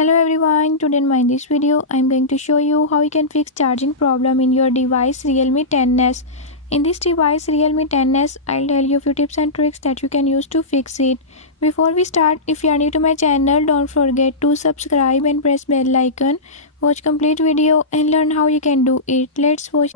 Hello everyone, today in this video I am going to show you how you can fix charging problem in your device Realme 10s. In this device Realme 10s, I'll tell you a few tips and tricks that you can use to fix it. Before we start, if you are new to my channel, don't forget to subscribe and press bell icon. Watch complete video and learn how you can do it. Let's watch.